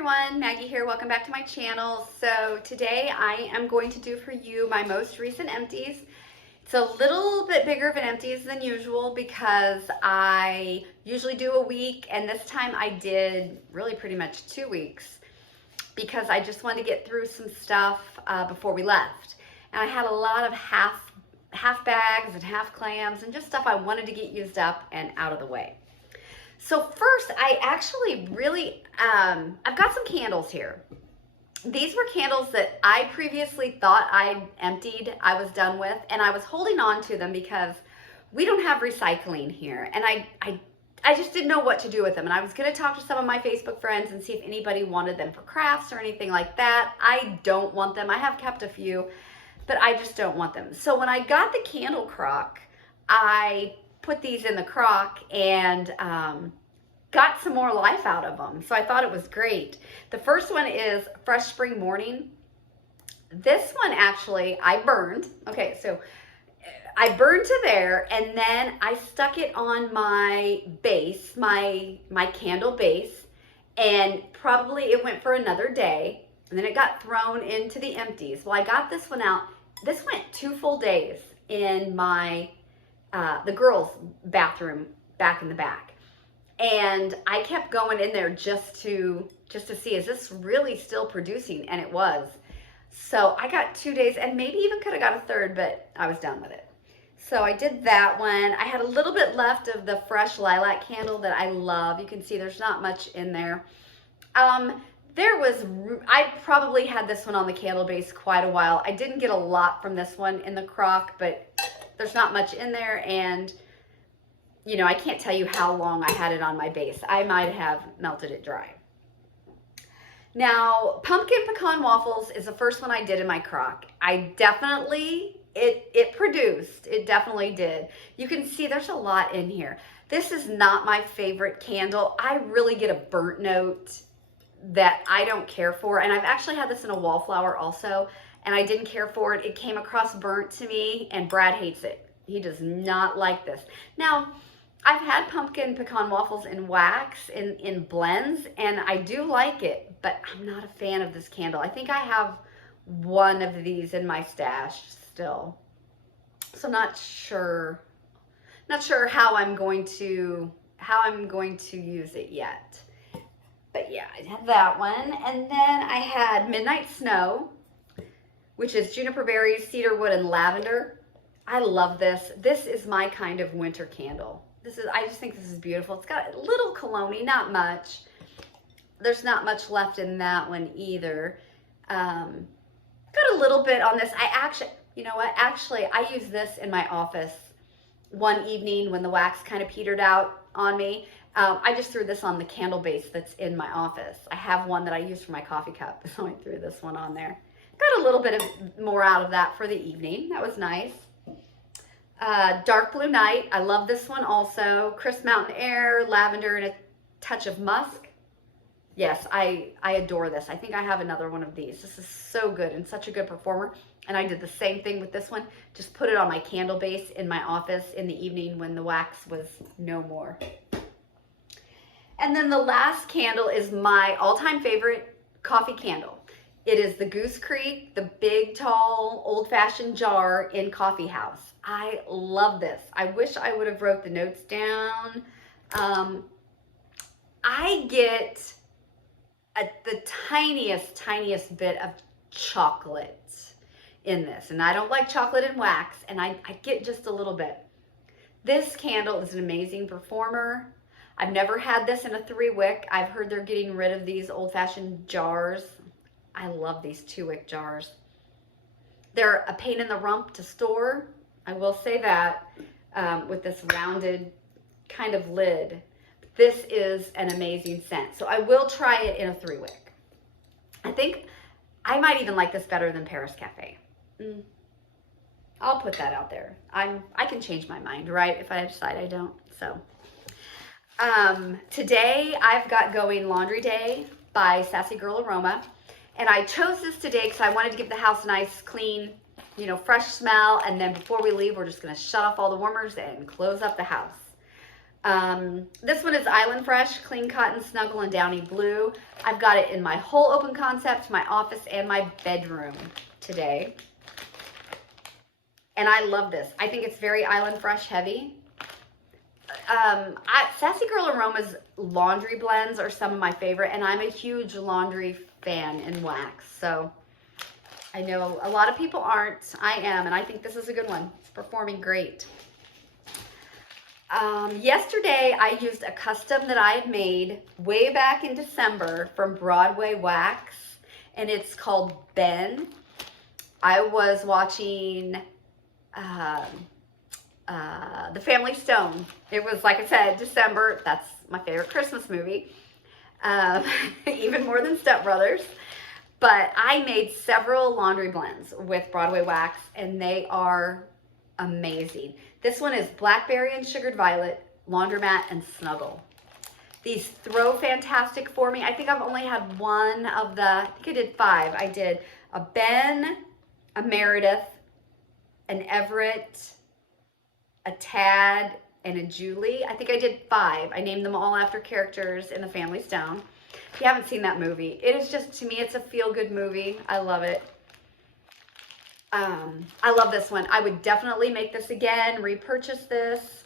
everyone, Maggie here. Welcome back to my channel. So today I am going to do for you my most recent empties. It's a little bit bigger of an empties than usual because I usually do a week, and this time I did really pretty much 2 weeks because I just wanted to get through some stuff before we left. And I had a lot of half bags and half clams and just stuff I wanted to get used up and out of the way. So first, I actually really, I've got some candles here. These were candles that I previously thought I'd emptied, I was done with, and I was holding on to them because we don't have recycling here. And I just didn't know what to do with them. And I was gonna talk to some of my Facebook friends and see if anybody wanted them for crafts or anything like that. I don't want them. I have kept a few, but I just don't want them. So when I got the candle crock, I put these in the crock and got some more life out of them. So I thought it was great. The first one is Fresh Spring Morning. This one actually I burned. Okay, so I burned to there, and then I stuck it on my base, my candle base, and probably it went for another day, and then it got thrown into the empties. Well, I got this one out. This went 2 full days in my the girls' bathroom back in the back. And I kept going in there just to see, is this really still producing? And it was. So I got 2 days, and maybe even could have got a third, but I was done with it. So I did that one. I had a little bit left of the fresh lilac candle that I love. You can see there's not much in there. I probably had this one on the candle base quite a while. I didn't get a lot from this one in the crock, but there's not much in there, and you know, I can't tell you how long I had it on my base. I might have melted it dry. Now, pumpkin pecan waffles is the first one I did in my crock. I definitely, it produced. It definitely did. You can see there's a lot in here. This is not my favorite candle. I really get a burnt note that I don't care for. And I've actually had this in a wallflower also, and I didn't care for it. It came across burnt to me, and Brad hates it. He does not like this. Now, I've had pumpkin pecan waffles in wax, in blends, and I do like it, but I'm not a fan of this candle. I think I have one of these in my stash still. So I'm not sure how I'm going to use it yet. But yeah, I had that one. And then I had Midnight Snow, which is juniper berries, cedar wood, and lavender. I love this. This is my kind of winter candle. I just think this is beautiful. It's got a little cologne-y, not much. There's not much left in that one either. Got a little bit on this. You know what? Actually, I used this in my office one evening when the wax kind of petered out on me. I just threw this on the candle base that's in my office. I have one that I use for my coffee cup, so I threw this one on there. Got a little bit more out of that for the evening. That was nice. Dark Blue Night. I love this one also. Crisp Mountain Air, lavender, and a touch of musk. Yes, I adore this. I think I have another one of these. This is so good and such a good performer. And I did the same thing with this one. Just put it on my candle base in my office in the evening when the wax was no more. And then the last candle is my all-time favorite coffee candle. It is the Goose Creek, the big, tall, old-fashioned jar in Coffee House. I love this. I wish I would have wrote the notes down. I get the tiniest bit of chocolate in this. And I don't like chocolate and wax, and I get just a little bit. This candle is an amazing performer. I've never had this in a 3-wick. I've heard they're getting rid of these old-fashioned jars. I love these 2-wick jars. They're a pain in the rump to store. I will say that with this rounded kind of lid. This is an amazing scent. So I will try it in a 3-wick. I think I might even like this better than Paris Cafe. I'll put that out there. I can change my mind, right? If I decide I don't. So today I've got going Laundry Day by Sassy Girl Aroma. And I chose this today because I wanted to give the house a nice, clean, you know, fresh smell. And then before we leave, we're just going to shut off all the warmers and close up the house. This one is Island Fresh, Clean Cotton Snuggle and Downy Blue. I've got it in my whole open concept, my office, and my bedroom today. And I love this. I think it's very Island Fresh heavy. Sassy Girl Aroma's laundry blends are some of my favorite, and I'm a huge laundry fan in wax. So I know a lot of people aren't. I am, and I think this is a good one. It's performing great. Yesterday, I used a custom that I had made way back in December from Broadway Wax, and it's called Ben. I was watching The Family Stone. It was, like I said, December. That's my favorite Christmas movie, even more than Step Brothers. But I made several laundry blends with Broadway Wax, and they are amazing. This one is Blackberry and Sugared Violet, Laundromat, and Snuggle. These throw fantastic for me. I think I've only had one of the, I think I did 5. I did a Ben, a Meredith, an Everett, a Tad, and a Julie. I think I did 5. I named them all after characters in The Family Stone. If you haven't seen that movie, it is just, to me, it's a feel-good movie. I love it. I love this one. I would definitely make this again, repurchase this.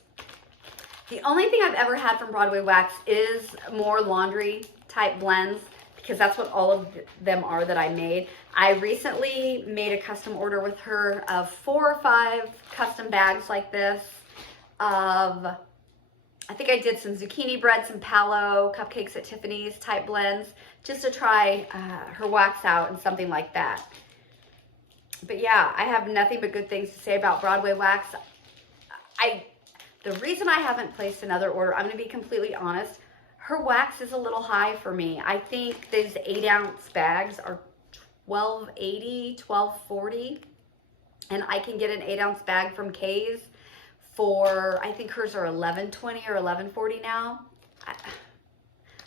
The only thing I've ever had from Broadway Wax is more laundry type blends, because that's what all of them are that I made. I recently made a custom order with her of 4 or 5 custom bags like this of, I think I did some zucchini bread, some palo, cupcakes at Tiffany's type blends, just to try her wax out and something like that. But yeah, I have nothing but good things to say about Broadway Wax. The reason I haven't placed another order, I'm going to be completely honest, her wax is a little high for me. I think these 8-ounce bags are $12.80, $12.40, and I can get an 8-ounce bag from Kay's for, I think hers are $11.20 or $11.40 now. I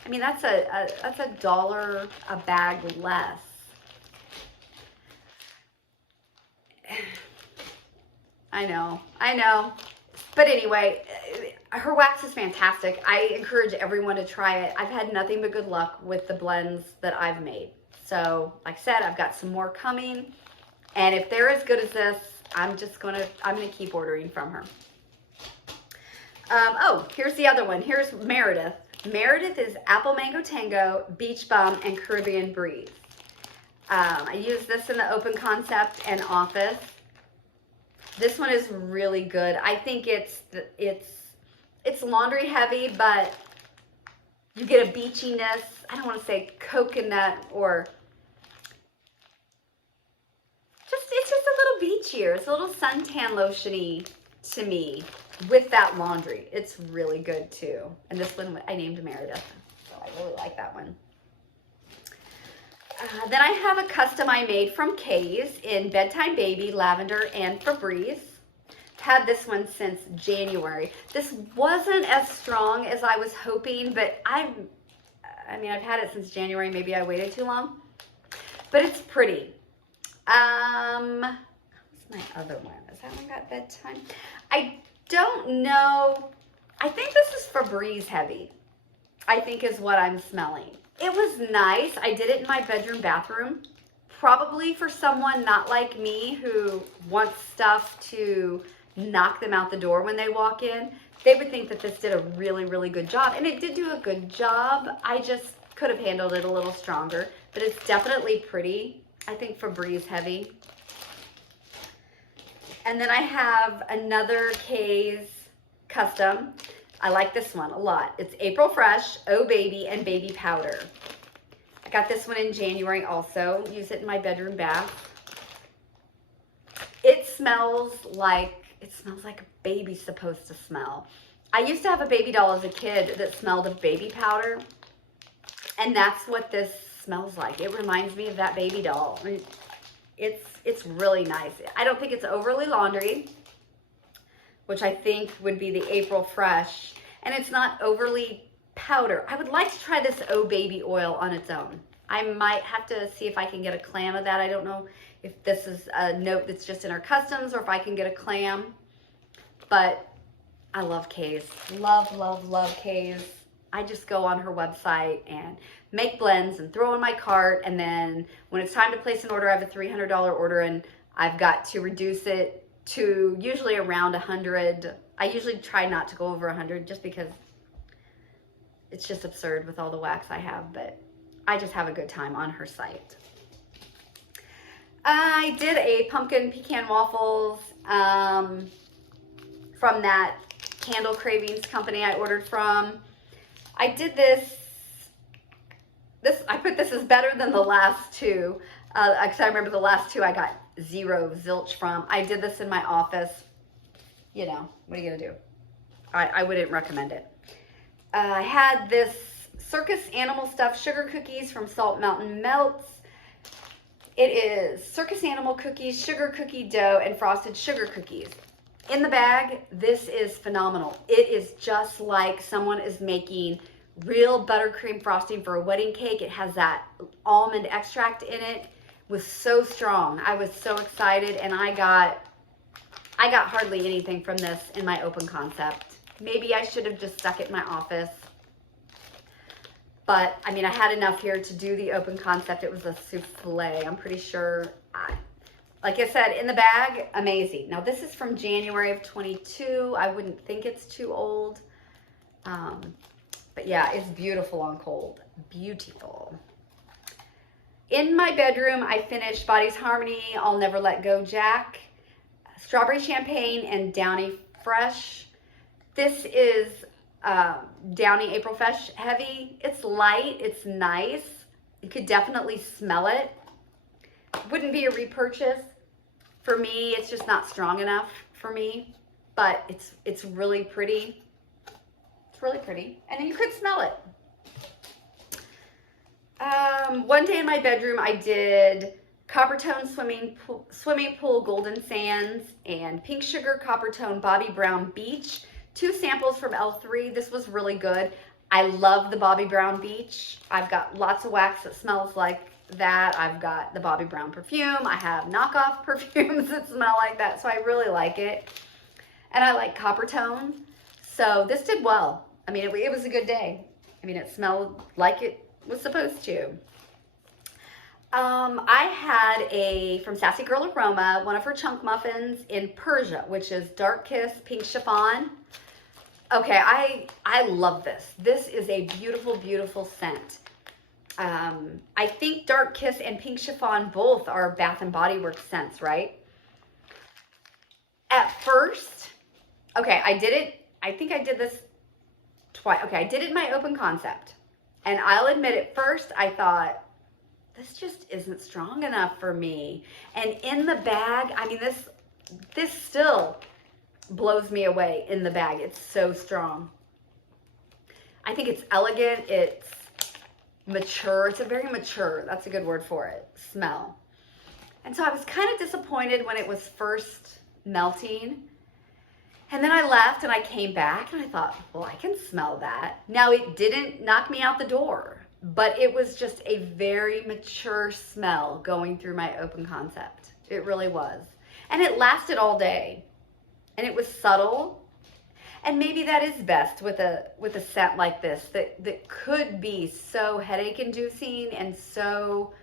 mean, that's a dollar a bag less. I know. But anyway, her wax is fantastic. I encourage everyone to try it. I've had nothing but good luck with the blends that I've made. So, like I said, I've got some more coming. And if they're as good as this, I'm gonna keep ordering from her. Oh, here's the other one. Here's Meredith. Meredith is Apple Mango Tango, Beach Bum, and Caribbean Breeze. I use this in the open concept and office. This one is really good. I think it's laundry heavy, but you get a beachiness. I don't want to say coconut or it's just a little beachier. It's a little suntan lotion-y to me with that laundry. It's really good too. And this one I named Meredith, so I really like that one. Then I have a custom I made from Kay's in Bedtime Baby, Lavender, and Febreze. I've had this one since January. This wasn't as strong as I was hoping, but I've had it since January. Maybe I waited too long, but it's pretty. What's my other one? Is that one got Bedtime? I don't know. I think this is Febreze heavy, I think is what I'm smelling. It was nice. I did it in my bedroom bathroom. Probably for someone not like me who wants stuff to knock them out the door when they walk in. They would think that this did a really, really good job. And it did do a good job. I just could have handled it a little stronger. But it's definitely pretty. I think Febreze heavy. And then I have another Kay's custom. I like this one a lot. It's April Fresh, Oh Baby, and Baby Powder. I got this one in January also. Use it in my bedroom bath. It smells like a baby's supposed to smell. I used to have a baby doll as a kid that smelled of baby powder, and that's what this smells like. It reminds me of that baby doll. I mean, it's really nice. I don't think it's overly laundry, which I think would be the April Fresh, and it's not overly powder. I would like to try this Oh Baby oil on its own. I might have to see if I can get a clam of that. I don't know if this is a note that's just in our customs or if I can get a clam, but I love Kay's. Love, love, love Kay's. I just go on her website and make blends and throw in my cart. And then when it's time to place an order, I have a $300 order and I've got to reduce it to usually around 100. I usually try not to go over 100 just because it's just absurd with all the wax I have, but I just have a good time on her site. I did a pumpkin pecan waffles from that Candle Cravings company I ordered from. I did this, I put this as better than the last two, because I remember the last two I got zero zilch from. I did this in my office. You know, what are you gonna do? I wouldn't recommend it. I had this circus animal stuffed sugar cookies from Salt Mountain Melts. It is circus animal cookies, sugar cookie dough, and frosted sugar cookies. In the bag, this is phenomenal. It is just like someone is making real buttercream frosting for a wedding cake. It has that almond extract in it. It was so strong. I was so excited, and I got hardly anything from this in my open concept. Maybe I should have just stuck it in my office. But, I mean, I had enough here to do the open concept. It was a souffle. I'm pretty sure. Like I said, in the bag, amazing. Now, this is from January of 22. I wouldn't think it's too old. But, yeah, it's beautiful on cold. Beautiful. In my bedroom, I finished Body's Harmony, I'll Never Let Go Jack, Strawberry Champagne, and Downy Fresh. This is Downy April Fresh Heavy. It's light, it's nice. You could definitely smell it. Wouldn't be a repurchase for me. It's just not strong enough for me, but it's really pretty. It's really pretty, and you could smell it. One day in my bedroom, I did Copper Tone Swimming Pool Golden Sands and Pink Sugar Copper Tone Bobby Brown Beach. 2 samples from L3. This was really good. I love the Bobby Brown Beach. I've got lots of wax that smells like that. I've got the Bobby Brown perfume. I have knockoff perfumes that smell like that, so I really like it. And I like Copper Tone. So this did well. I mean, it was a good day. I mean, it smelled like it was supposed to. I had from Sassy Girl Aroma, one of her chunk muffins in Persia, which is Dark Kiss Pink Chiffon. Okay, I love this. This is a beautiful, beautiful scent. I think Dark Kiss and Pink Chiffon both are Bath and Body Works scents, right? At first, okay, I think I did this twice. Okay, I did it in my open concept. And I'll admit at first I thought, this just isn't strong enough for me. And in the bag, I mean, this still blows me away in the bag. It's so strong. I think it's elegant. It's mature. It's a very mature, that's a good word for it, smell. And so I was kind of disappointed when it was first melting. And then I left and I came back and I thought, well, I can smell that. Now, it didn't knock me out the door, but it was just a very mature smell going through my open concept. It really was. And it lasted all day. And it was subtle. And maybe that is best with a scent like this that could be so headache inducing and so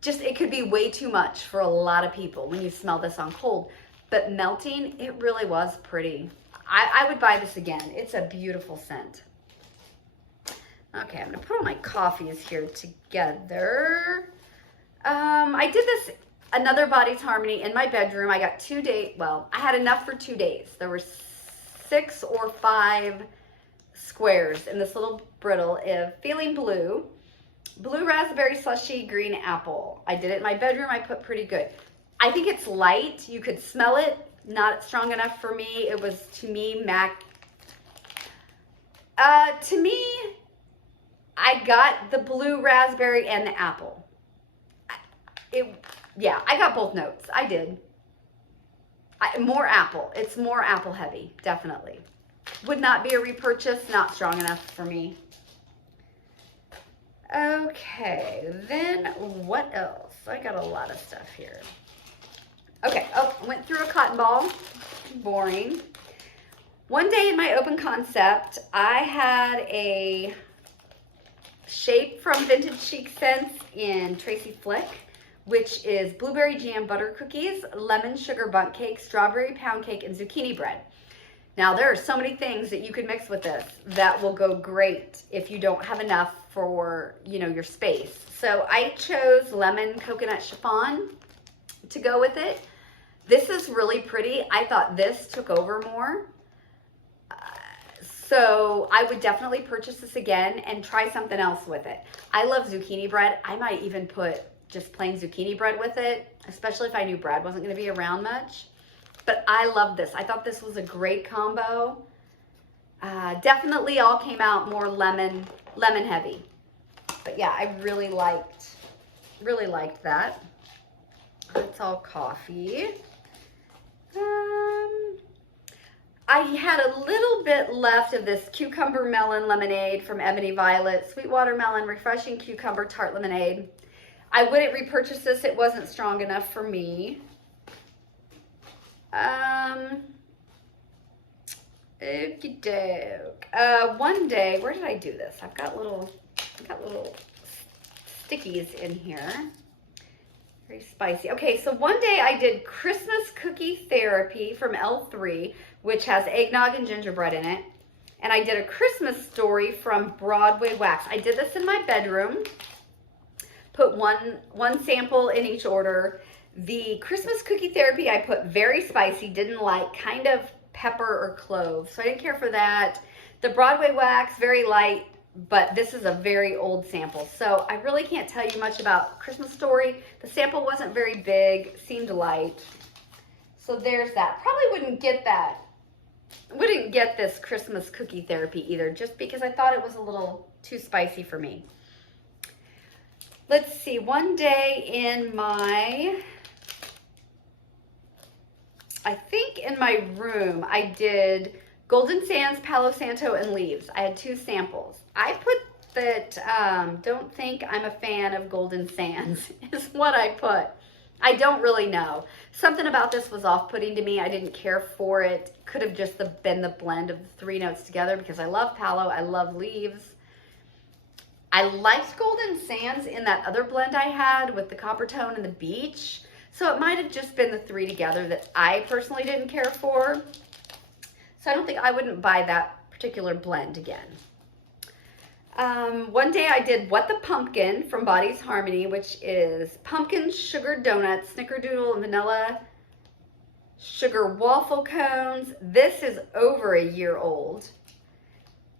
just, it could be way too much for a lot of people when you smell this on cold. But melting, it really was pretty. I would buy this again. It's a beautiful scent. Okay, I'm gonna put all my coffees here together. I did this, another Body's Harmony in my bedroom. I got 2 days, well, I had enough for 2 days. There were 6 or 5 squares in this little brittle of Feeling Blue, Blue Raspberry Slushy, Green Apple. I did it in my bedroom. I put pretty good. I think it's light. You could smell it. Not strong enough for me. It was, to me, I got the blue raspberry and the apple. Yeah, I got both notes. I did. More apple. It's more apple heavy, definitely. Would not be a repurchase. Not strong enough for me. Okay, then what else? I got a lot of stuff here. Okay, oh, went through a cotton ball. Boring. One day in my open concept, I had a shape from Vintage Chic Scents in Tracy Flick, which is blueberry jam butter cookies, lemon sugar bundt cake, strawberry pound cake, and zucchini bread. Now, there are so many things that you could mix with this that will go great if you don't have enough for, your space. So I chose lemon coconut chiffon to go with it. This is really pretty. I thought this took over more. So I would definitely purchase this again and try something else with it. I love zucchini bread. I might even put just plain zucchini bread with it, especially if I knew bread wasn't going to be around much. But I love this. I thought this was a great combo. Definitely all came out more lemon heavy. But yeah, I really liked that. That's all coffee. I had a little bit left of this cucumber melon lemonade from Ebony Violet, sweet watermelon, refreshing cucumber tart lemonade. I wouldn't repurchase this. It wasn't strong enough for me. Okey doke. One day, where did I do this? I've got little stickies in here. Very spicy. Okay, so one day I did Christmas Cookie Therapy from L3, which has eggnog and gingerbread in it. And I did a Christmas Story from Broadway Wax. I did this in my bedroom. Put one sample in each order. The Christmas Cookie Therapy I put very spicy, didn't like, kind of pepper or cloves. So I didn't care for that. The Broadway Wax, very light, but this is a very old sample. So I really can't tell you much about Christmas Story. The sample wasn't very big, seemed light. So there's that. Probably wouldn't get that. Wouldn't get this Christmas Cookie Therapy either, just because I thought it was a little too spicy for me. Let's see, one day in I think in my room, I did Golden Sands, Palo Santo, and Leaves. I had 2 samples. I put that, don't think I'm a fan of Golden Sands is what I put. I don't really know. Something about this was off-putting to me. I didn't care for it. Could have just been the blend of the 3 notes together because I love Palo, I love Leaves. I liked Golden Sands in that other blend I had with the Copper Tone and the Beach. So it might have just been the 3 together that I personally didn't care for. So I don't think I wouldn't buy that particular blend again. One day I did What the Pumpkin from Body's Harmony, which is pumpkin sugar donuts, snickerdoodle, and vanilla sugar waffle cones. This is over a year old. It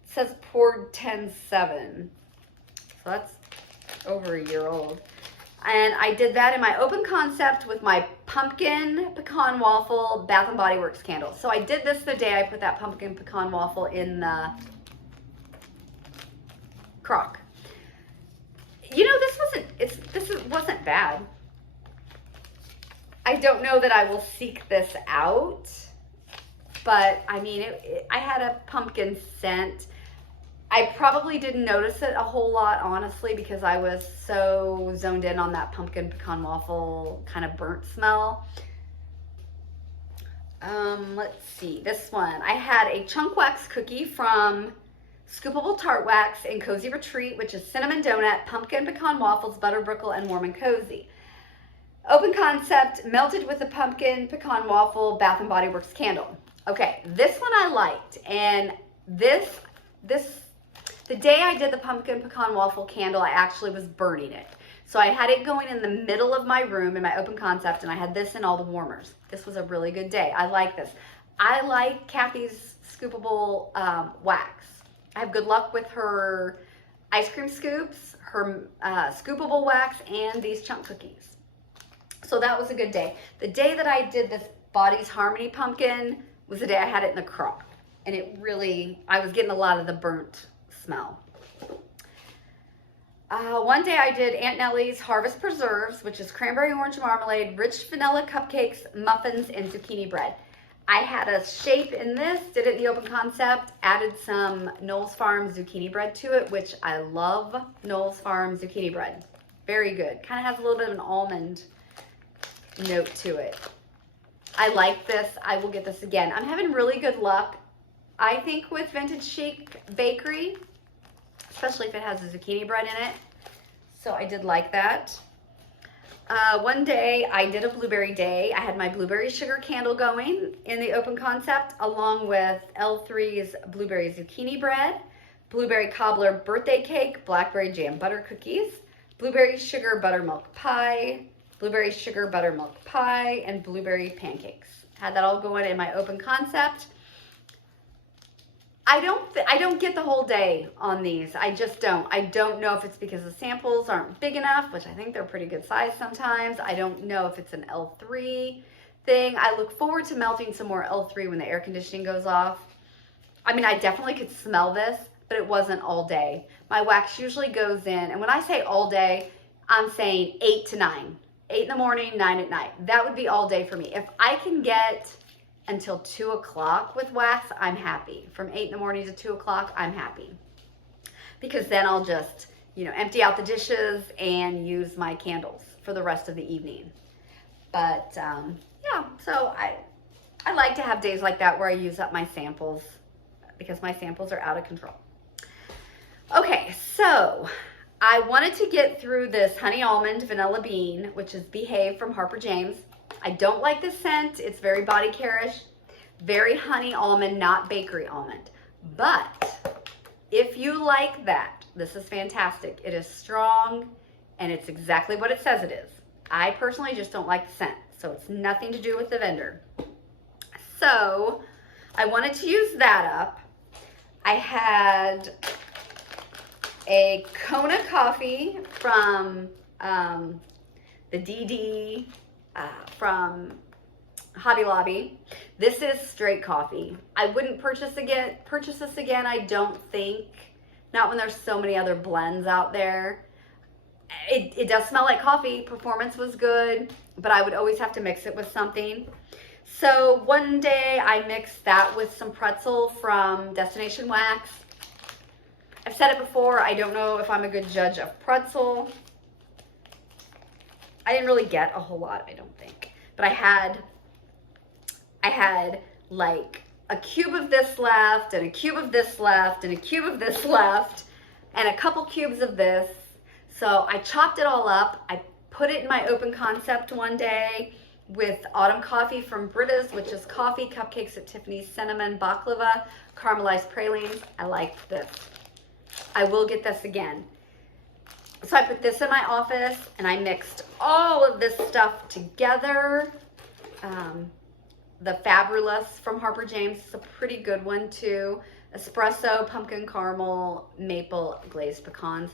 says poured 10/7. So that's over a year old. And I did that in my open concept with my pumpkin pecan waffle Bath and Body Works candle. So I did this the day I put that pumpkin pecan waffle in the crock. This wasn't bad. I don't know that I will seek this out, but I mean, I had a pumpkin scent. I probably didn't notice it a whole lot, honestly, because I was so zoned in on that pumpkin pecan waffle kind of burnt smell. Let's see, this one. I had a chunk wax cookie from Scoopable Tart Wax in Cozy Retreat, which is cinnamon donut, pumpkin pecan waffles, butter brickle, and warm and cozy. Open concept, melted with the pumpkin pecan waffle Bath and Body Works candle. Okay, this one I liked, and the day I did the pumpkin pecan waffle candle, I actually was burning it. So I had it going in the middle of my room in my open concept, and I had this in all the warmers. This was a really good day. I like this. I like Kathy's Scoopable wax. I have good luck with her ice cream scoops, her Scoopable wax, and these chunk cookies. So that was a good day. The day that I did this Body's Harmony pumpkin was the day I had it in the crock. And it really, I was getting a lot of the burnt smell. One day I did Aunt Nelly's Harvest Preserves, which is cranberry orange marmalade, rich vanilla cupcakes, muffins, and zucchini bread. I had a shape in this, did it in the open concept, added some Knowles Farm zucchini bread to it, which I love Knowles Farm zucchini bread. Very good. Kind of has a little bit of an almond note to it. I like this. I will get this again. I'm having really good luck I think with Vintage Chic Bakery, especially if it has a zucchini bread in it. So I did like that. One day I did a blueberry day. I had my blueberry sugar candle going in the open concept along with L3's blueberry zucchini bread, blueberry cobbler birthday cake, blackberry jam butter cookies, blueberry sugar buttermilk pie, blueberry sugar buttermilk pie, and blueberry pancakes. Had that all going in my open concept. I don't get the whole day on these. I just don't. I don't know if it's because the samples aren't big enough, which I think they're pretty good size sometimes. I don't know if it's an L3 thing. I look forward to melting some more L3 when the air conditioning goes off. I mean, I definitely could smell this, but it wasn't all day. My wax usually goes in, and when I say all day, I'm saying 8 to 9. 8 in the morning, 9 at night. That would be all day for me. If I can get until 2 o'clock with wax, I'm happy. From 8 in the morning to 2 o'clock, I'm happy. Because then I'll just, empty out the dishes and use my candles for the rest of the evening. But yeah, so I like to have days like that where I use up my samples because my samples are out of control. Okay, so I wanted to get through this Honey Almond Vanilla Bean, which is Behave from Harper James. I don't like the scent. It's very body care-ish, very honey almond, not bakery almond. But if you like that, this is fantastic. It is strong and it's exactly what it says it is. I personally just don't like the scent, so it's nothing to do with the vendor. So I wanted to use that up. I had a Kona Coffee from the DD from Hobby Lobby. This is straight coffee. I wouldn't purchase this again, I don't think. Not when there's so many other blends out there. It does smell like coffee. Performance was good, but I would always have to mix it with something. So one day I mixed that with some pretzel from Destination Wax. I've said it before, I don't know if I'm a good judge of pretzel. I didn't really get a whole lot, I don't think. But I had like a cube of this left, and a cube of this left, and a cube of this left, and a couple cubes of this. So I chopped it all up. I put it in my open concept one day with Autumn Coffee from Britta's, which is coffee, cupcakes at Tiffany's, cinnamon, baklava, caramelized pralines. I liked this. I will get this again. So I put this in my office and I mixed all of this stuff together. The Fabulous from Harper James is a pretty good one too. Espresso, pumpkin caramel, maple glazed pecans.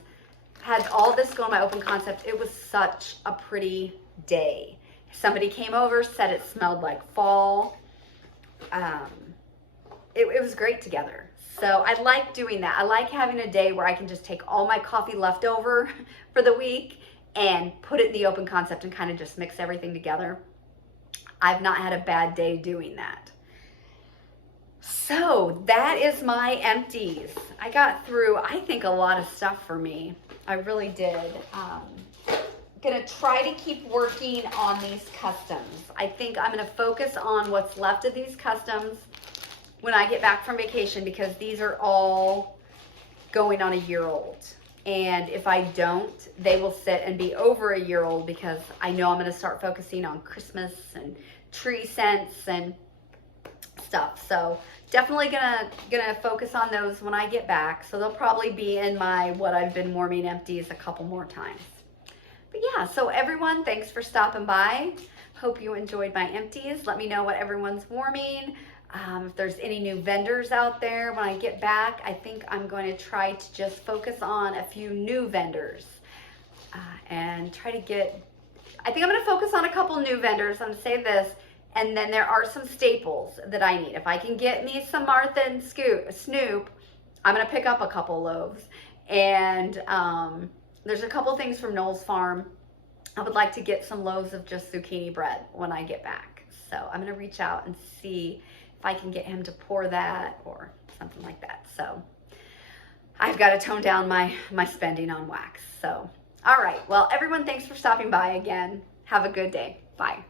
Had all this go in my open concept. It was such a pretty day. Somebody came over, said it smelled like fall. It was great together. So I like doing that. I like having a day where I can just take all my coffee left over for the week and put it in the open concept and kind of just mix everything together. I've not had a bad day doing that. So that is my empties. I got through, I think, a lot of stuff for me. I really did. Gonna try to keep working on these customs. I think I'm gonna focus on what's left of these customs when I get back from vacation, because these are all going on a year old. And if I don't, they will sit and be over a year old, because I know I'm gonna start focusing on Christmas and tree scents and stuff. So definitely gonna focus on those when I get back. So they'll probably be in my what I've been warming empties a couple more times. But yeah, so everyone, thanks for stopping by. Hope you enjoyed my empties. Let me know what everyone's warming. If there's any new vendors out there when I get back, I think I'm going to try to just focus on a few new vendors and try to get, I think I'm going to focus on a couple new vendors. I'm going to say this, and then there are some staples that I need. If I can get me some Martha and Snoop, I'm going to pick up a couple loaves. And there's a couple things from Noel's Farm. I would like to get some loaves of just zucchini bread when I get back. So I'm going to reach out and see if I can get him to pour that or something like that. So I've got to tone down my spending on wax. So, all right. Well, everyone, thanks for stopping by again. Have a good day. Bye.